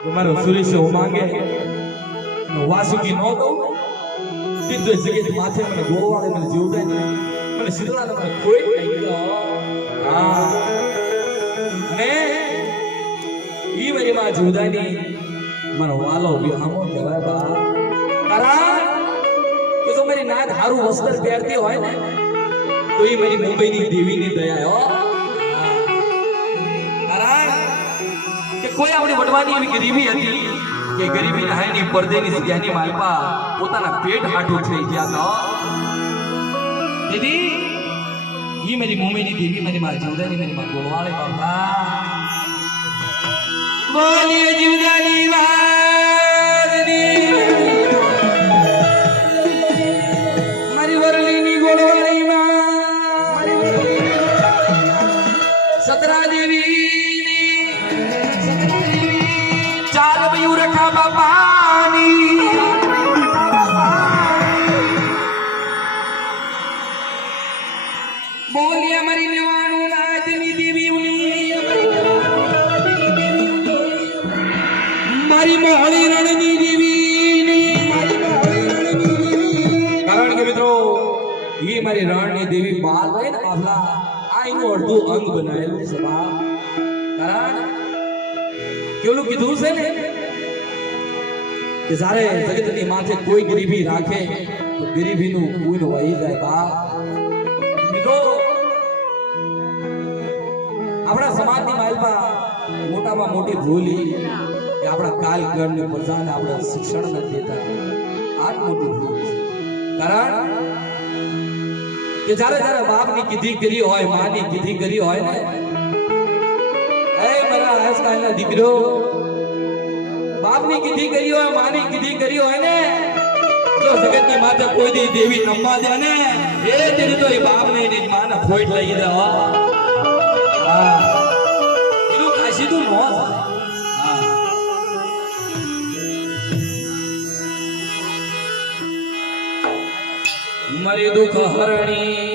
તમારો સુરી સે હું માંગે વાસુકી નો દઉં સીધો જગ્યાએ માથે મને ગોળવાળે મને જીવ જાય મને શીતળા મને કોઈ નહીં ગયો હા અને ઈ મારી માં જીવદાની મારો વાલો વિહામો કહેવાય બા કારણ કે જો મારી નાત હારું વસ્ત્ર પહેરતી હોય ને તો ઈ મારી મુંબઈની દેવીની દયા હો કોઈ આપણી વડવાની એવી ગરીબી હતી કે ગરીબી નહાયની પડદેની જગ્યાની માલપા પોતાના પેટ હાટું થઈ ગયા તો દીદી ઈ મારી મુંબઈની દેવી મારી માં જીવદાની મારી માં ગોળવાળે બાપા બોલીએ જીવદાની માતની મારી વરલીની ગોળવાળી માં સતરા દેવી બોલિયા મારી નેવાણું નાદની દેવી મારી મોહળી રણની દેવી કારણ કે મિત્રો એ મારી રણની દેવી બાલ હોય ને આપલા આ એનું અડધું અંગ બનાવેલું છે બાપ કારણ કેવું કીધું છે ને કે જ્યારે જગતની માથે કોઈ ગરીબી રાખે તો ગરીબીનું કોઈ વહી જાય બાપ મિત્રો આપણા સમાજની માલપા મોટામાં મોટી ભૂલી કે આપણા કાલગણની પ્રજાને આપણે શિક્ષણ નથી દેતા આ મોટી ભૂલ છે કારણ કે જ્યારે બાપની કીધી કરી હોય માની કીધી કરી હોય ને એ મારા આજકાલના દીકરો બાપની કીધી કરી હોય માની કીધી કરી હોય ને તો જગતની માથે કોઈ દી દેવી નમવા દે ને એ તેની તો એ બાપને એની માને ફોઈટ લઈ દે હો હા એનું કાઈ સીધું ન થાય હા મારી દુઃખ હરણી